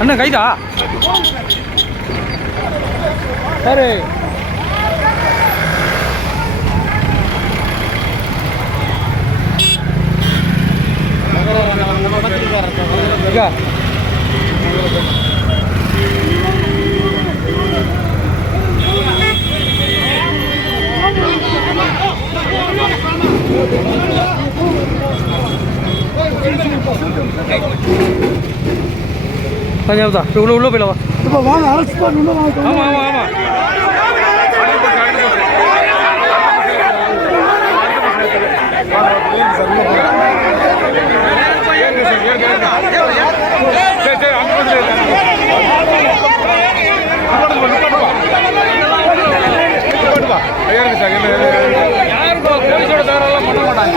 அண்ணன் கைதா? சரி இருக்கா பஞ்சாப்தா உள்ள உள்ள போயிடவா இப்போ வாங்க ஆமாம் ஆமாம் ஆமாம் யாருக்கும் போலீஸோட தகராறுலாம் பண்ண மாட்டாங்க.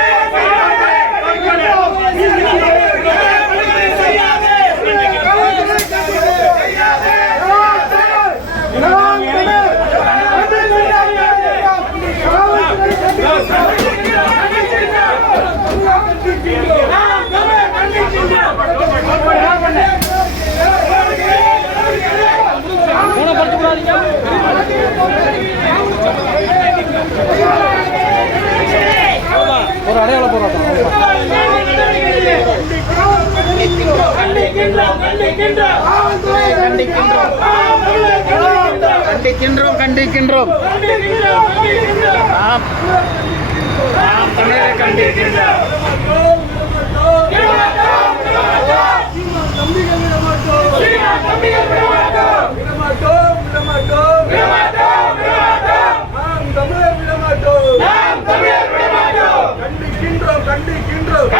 கண்டிக்கின்றோம் கண்டிக்கின்றோம். நாம் நாம் தமிழரை கண்டிக்கின்றோம்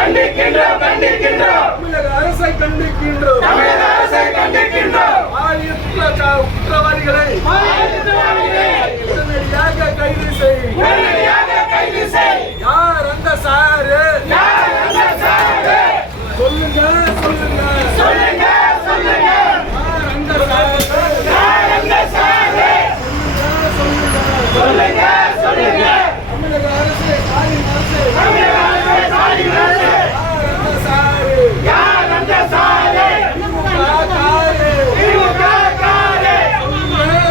கண்டிக்கின்றோம் கண்டிக்கின்றோம். தமிழக அரசை கண்டிக்கின்றோம். தமிழக அரசை கண்டிக்கின்றோம். குற்றவாளிகளை உடனடியாக கைது செய் உடனடியாக கைது செய் யார் அந்த சாரு யார் அந்த சாரு சொல்லுங்க சொல்லுங்க சொல்லுங்க சொல்லுங்க யார் அந்த சாரு யார் அந்த சாரு சொல்லுங்க சொல்லுங்க தமிழக அரசு ஸ்டாலின் அரசு தமிழக அரசு ஸ்டாலின் அரசு யார் அந்த சாரு யார் அந்த சாரு திமுக காரு திமுக காரு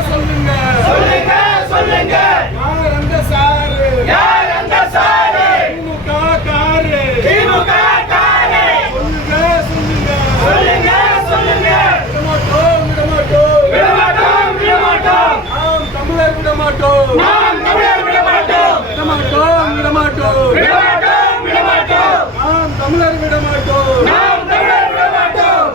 சொல்லுங்க சொல்லுங்க சொல்லுங்க யார் அந்த சாரு யார் அந்த சாரு திமுக காரு திமுக காரு சொல்லுங்க சொல்லுங்க சொல்லுங்க சொல்லுங்க விடமாட்டோம் விடமாட்டோம் விடமாட்டோம் விடமாட்டோம் நாம் தமிழர் விடமாட்டோம் நாம் தமிழர் விடமாட்டோம் விடமாட்டோம் விடமாட்டோம் விடமாட்டோம் விடமாட்டோம் நாம் தமிழர் விடமாட்டோம் நாம் தமிழர் விடமாட்டோம்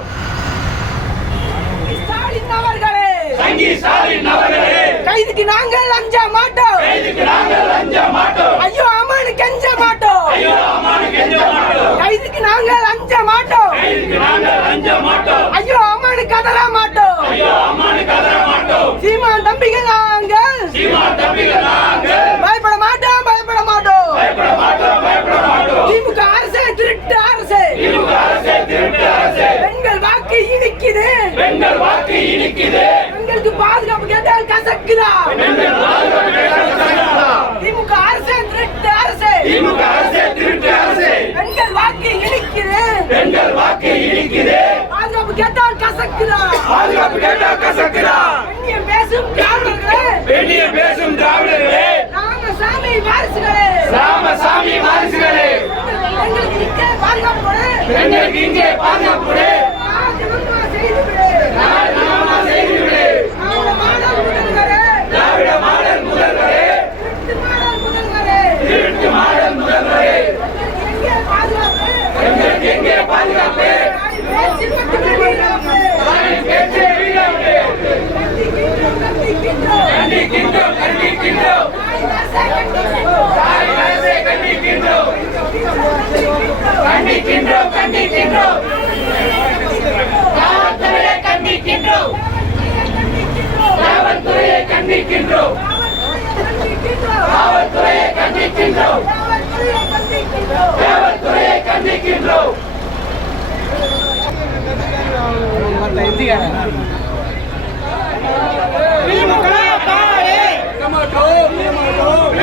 ஸ்டாலின் அவர்களே தங்கி ஸ்டாலின் அவர்களே கைதுக்கு நாங்கள் அஞ்ச மாட்டோம். கைதுக்கு நாங்கள் அஞ்ச மாட்டோம். ஐயோ அம்மானு கெஞ்ச மாட்டோம். ஐயோ அம்மானு கெஞ்ச மாட்டோம். கைதுக்கு நாங்கள் அஞ்ச மாட்டோம். கைதுக்கு நாங்கள் அஞ்ச மாட்டோம். ஐயோ அம்மானு கதற மாட்டோம். ஐயோ அம்மானு கதற மாட்டோம். சீமான் தம்பிகள் நாங்கள். சீமா தம்பிகள் நாங்கள். பயப்பட மாட்டோம் பயப்பட மாட்டோம். பயப்பட மாட்டோம் பயப்பட மாட்டோம். திமுக அரசே திருட்டு அரசே. திமுக அரசே திருட்டு அரசே. பெண்கள் வாக்கு இனிக்குது. பெண்கள் வாக்கு இனிக்குது. பெண்களுக்கு பாதுகாப்பு கேட்டால் கசக்குதா? திமுக அரசே திருட்டு அரசே. திமுக அரசே திருட்டு அரசே. பெண்கள் வாக்கு இனிக்குது பெண்கள் வாக்கு இனிக்குது பாதுகாப்பு கேட்டால் கசக்குதா பாதுகாப்பு கேட்டால் கசக்குதா பெண்ணியம் பேசும் திராவிடர்களே. பெண்ணிய பேசும் திராவிடர்களே. ராமசாமி வாரிசுகளே. ராமசாமி வாரிசுகளே. எங்களுக்கு இங்கே பாதுகாப்பு. பெண்களுக்கு இங்கே பாதுகாப்பு கண்டிக்கின்றோம். காவல்துறையை கண்டிக்கின்றோம். காவல்துறையை கண்டிக்கின்றோம். காவல்துறையை கண்டிக்கின்றோம். காவல்துறையை கண்டிக்கின்றோம். விடமாட்டோம் விடமாட்டோம்.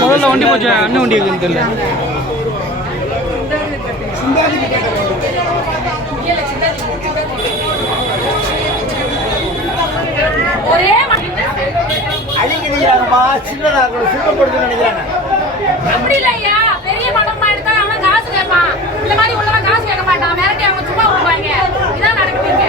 முதல்ல வண்டி போச்சு அண்ணன் வண்டி இருக்குன்னு தெரியல அழிக்கிறாங்கம்மா சின்னதாக சுத்தப்படுத்த நினைக்கிறாங்க அப்படி இல்ல ஐயா. பெரிய மண்டபமா எடுத்தா அவன் காசு கேட்பான். இந்த மாதிரி உள்ளவன் காசு கேட்க மாட்டான். மிரட்டி அவங்க சும்மா விடுவாங்க. இதான் நடக்குது இங்க.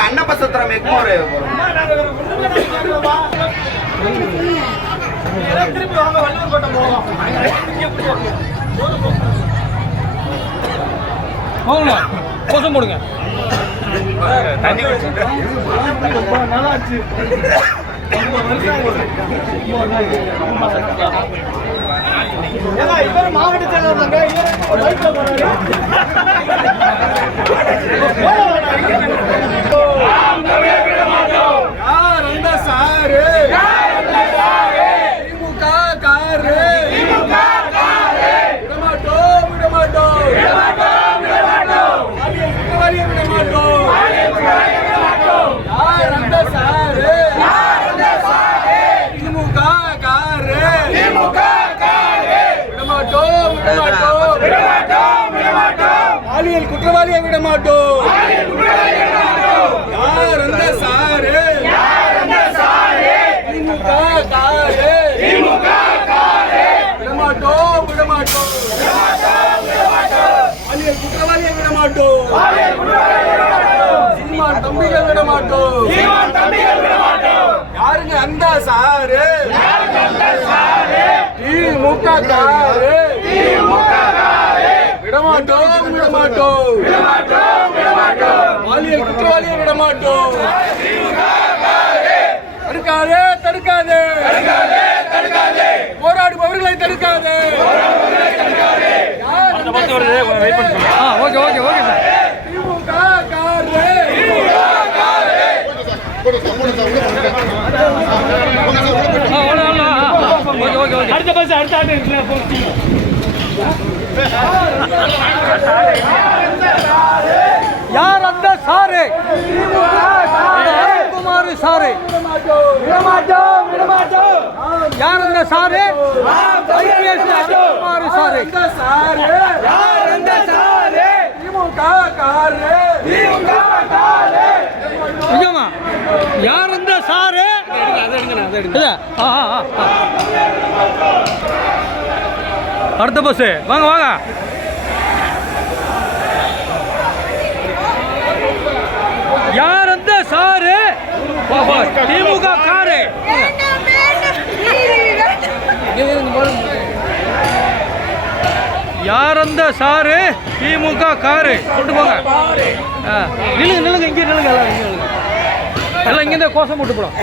அன்னபசத்திரம் எக்மோர் போகணும் கோசம் போடுங்க. யார் அந்த சாரு திமுக காரு விடமாட்டோம் விடமாட்டோம் பாலியல் குற்றவாளியை விடமாட்டோம் யார் அந்த சாரு திமுக காரு விடமாட்டோம் விடமாட்டோம் பாலியல் குற்றவாளியை விடமாட்டோம் யார் அந்த சாரு திமுக காரு விடமாட்டோம் விடமாட்டோம் பாலியல் குற்றவாளியை விடமாட்டோம் சீமான் தம்பிகள் விடமாட்டோம் யாருங்க அந்த சாரு. திமுக காரு. விடமாட்டோம் விடமாட்டோம். பாலியல் குற்றவாளியை விடமாட்டோம். தடுக்காதே தடுக்காதே. போராடுபவர்களை தடுக்காதே யார் அந்த ஆ okay okay okay sir DMK car ஆ அவ்வளோ ஓகே ஓகே ஓகே அடுத்த பஸ் அடுத்த ஆட்டு யார் அந்த சாரு? குமார் சாரு. யார் அந்த சாரு? குமார் சாரு திமுக காரு திமுக காரு நிஜமா யார் அந்த சாரு இதா? ஆ, ஆ. அடுத்த பஸ் வாங்க வாங்க யார் அந்த சாரு. திமுக காரு யார் அந்த சாரு திமுக காரு கொண்டு போங்க நில்லுங்க நில்லுங்க இங்கே நில்லுங்க எல்லாம் இங்கே நில்லுங்க எல்லாம் இங்கேருந்தே கோஷம் போட்டு போடும்?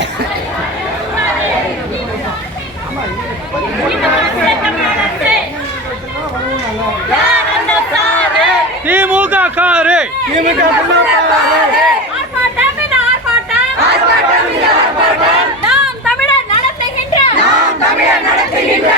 திமுக காரு ஆர்ப்பாட்டம். நாம் தமிழர் நடத்துகின்ற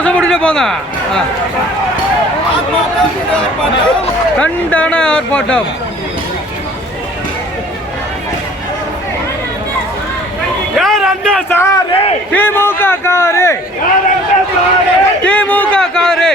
தோசை முடிச்சுட்டு போங்க கண்டான ஆர்ப்பாட்டம். திமுக காரு. திமுக காரு.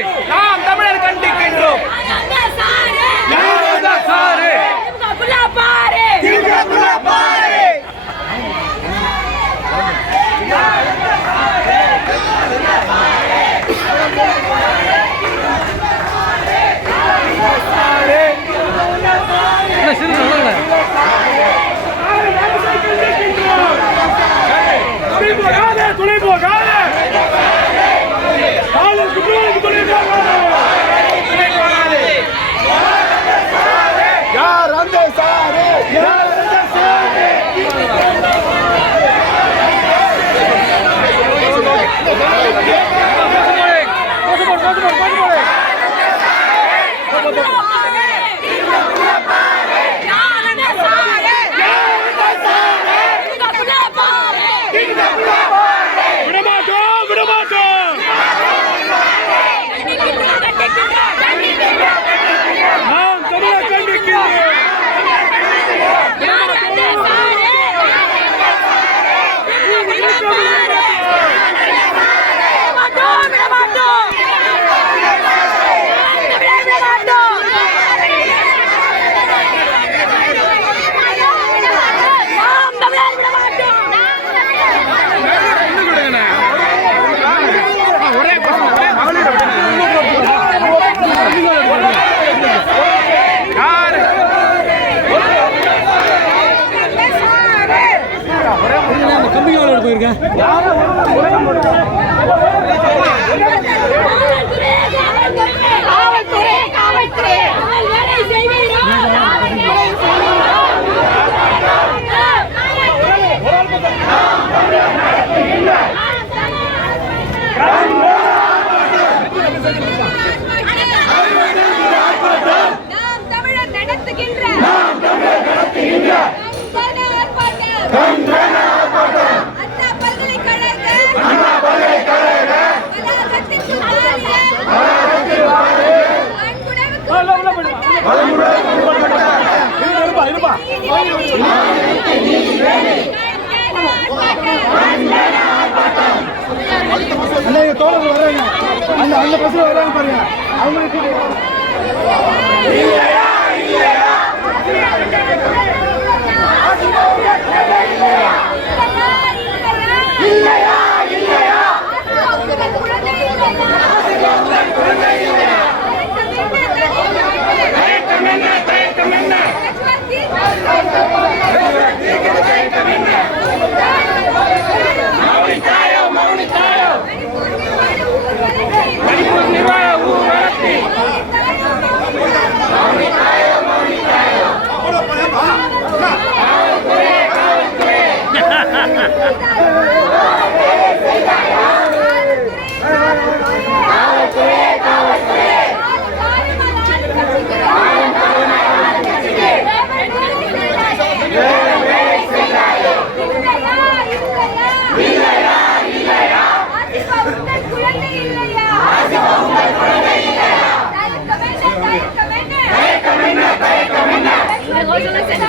gozo en escena.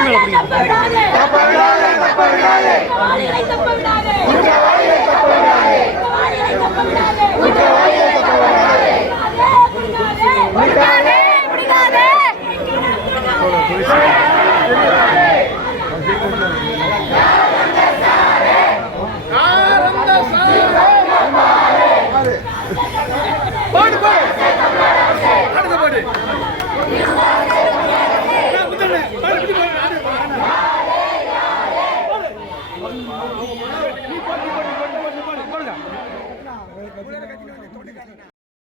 தப்பு விடாதே. தப்பு விடாதே.